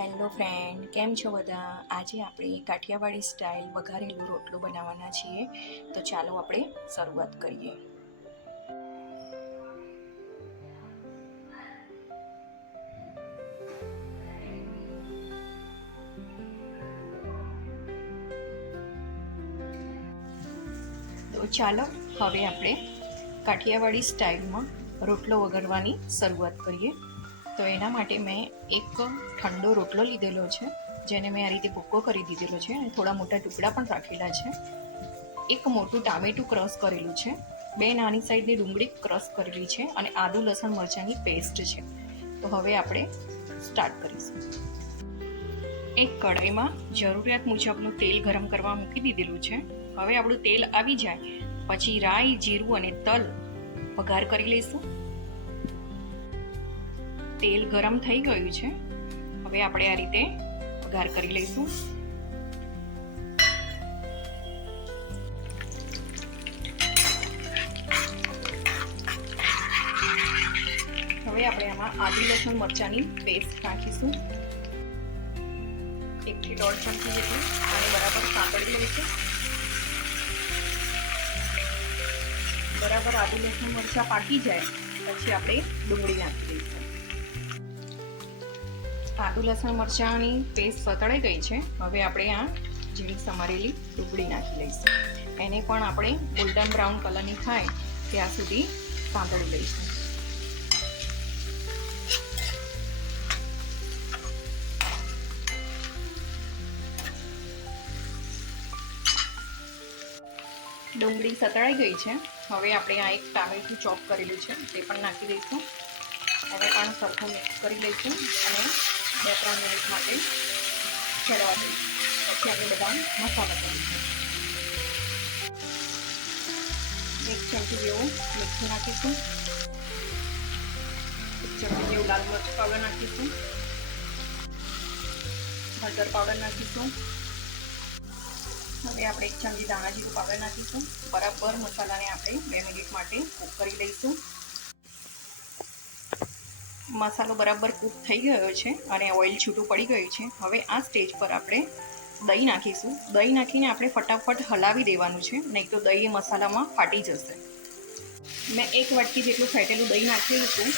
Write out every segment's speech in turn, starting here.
Hello friend કેમ છો બધા? આજે આપણે કાઠિયાવાડી સ્ટાઇલ વઘારેલો રોટલો બનાવવાના છીએ. તો ચાલો આપણે શરૂઆત કરીએ. તો ચાલો હવે આપણે કાઠિયાવાડી સ્ટાઇલમાં રોટલો વઘારવાની શરૂઆત કરીએ. તો એના માટે મેં એક ઠંડો રોટલો લીધેલો છે, જેને મેં આ રીતે ભૂક્કો કરી દીધેલો છે અને થોડા મોટા ટુકડા પણ રાખેલા છે. એક મોટું ટામેટું ક્રશ કરેલું છે, બે નાની સાઈડની ડુંગળી ક્રશ કરેલી છે અને આદુ લસણ મરચાંની પેસ્ટ છે. તો હવે આપણે સ્ટાર્ટ કરીશું. એક કઢાઈમાં જરૂરિયાત મુજબનું તેલ ગરમ કરવા મૂકી દીધેલું છે. હવે આપણું તેલ આવી જાય, પછી રાઈ, જીરું અને તલ વઘાર કરી લઈશું. તેલ ગરમ થઈ ગયું છે. હવે આપણે આ રીતે વઘાર કરી લઈશું. હવે આપણે આમાં આદુ, લસણ, મરચાંની પેસ્ટ નાખીશું. એકથી દોઢ ચમચી જેટલી આને બરાબર સાંકળી લઈશું. બરાબર આદુ, લસણ, મરચાં પાકી જાય, પછી આપણે ડુંગળી નાખી દઈશું. આદુ લસણ મરચાંની પેસ્ટ સતળાઈ ગઈ છે. હવે આપણે આ ઝીણી સમારેલી ડુંગળી નાખી લઈશું. એને પણ આપણે ગોલ્ડન બ્રાઉન કલરની થાય ત્યાં સુધી સાંતળી લઈશું. ડુંગળી સતળાઈ ગઈ છે. હવે આપણે આ એક ટામેટું ચોપ કરેલું છે, તે પણ નાખી દઈશું. એને પણ સરખું મિક્સ કરી લઈશું. અને બે, ત્રણ મિનિટ માટે ચડવા દઈશું પછી આપણે બધા મસાલા કરીશું. એક ચમચી જેવું મીઠું નાખીશું. એક ચમચી જેવું લાલ મરચ પાવડર નાખીશું. હળદર પાવડર નાખીશું. હવે આપણે એક ચમચી ધાણા જીરું પાવડર નાખીશું. બરાબર મસાલાને આપણે બે મિનિટ માટે કૂક કરી લઈશું. મસાલો બરાબર કૂક થઈ ગયો છે અને ઓઇલ છૂટું પડી ગયું છે. હવે આ સ્ટેજ પર આપણે દહીં નાખીશું. દહીં નાખીને આપણે ફટાફટ હલાવી દેવાનું છે, નહીં તો દહીં મસાલામાં ફાટી જશે. મેં એક વાટકી જેટલું ફેટેલું દહીં નાખેલું હતું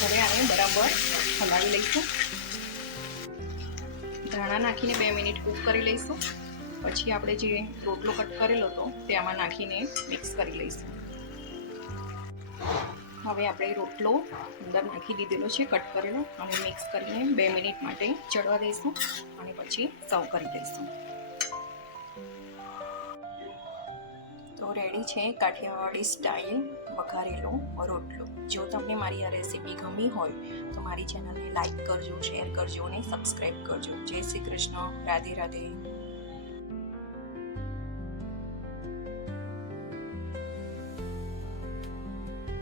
હવે આને બરાબર હલાવી લઈશું. ધાણા નાખીને બે મિનિટ કૂક કરી લઈશું. પછી આપણે જે રોટલો કટ કરેલો હતો, તે આમાં નાખીને મિક્સ કરી લઈશું. હવે આપણે રોટલો અંદર નાખી દીધેલો છે, કટ કરેલો. અને મિક્સ કરીને બે મિનિટ માટે ચડવા દઈશું અને પછી સર્વ કરી દઈશું. તો રેડી છે કાઠિયાવાડી સ્ટાઇલ વઘારેલો રોટલો. જો તમને મારી આ રેસીપી ગમી હોય, તો મારી ચેનલને લાઈક કરજો શેર કરજો અને સબસ્ક્રાઈબ કરજો. જય શ્રી કૃષ્ણ. રાધે રાધે.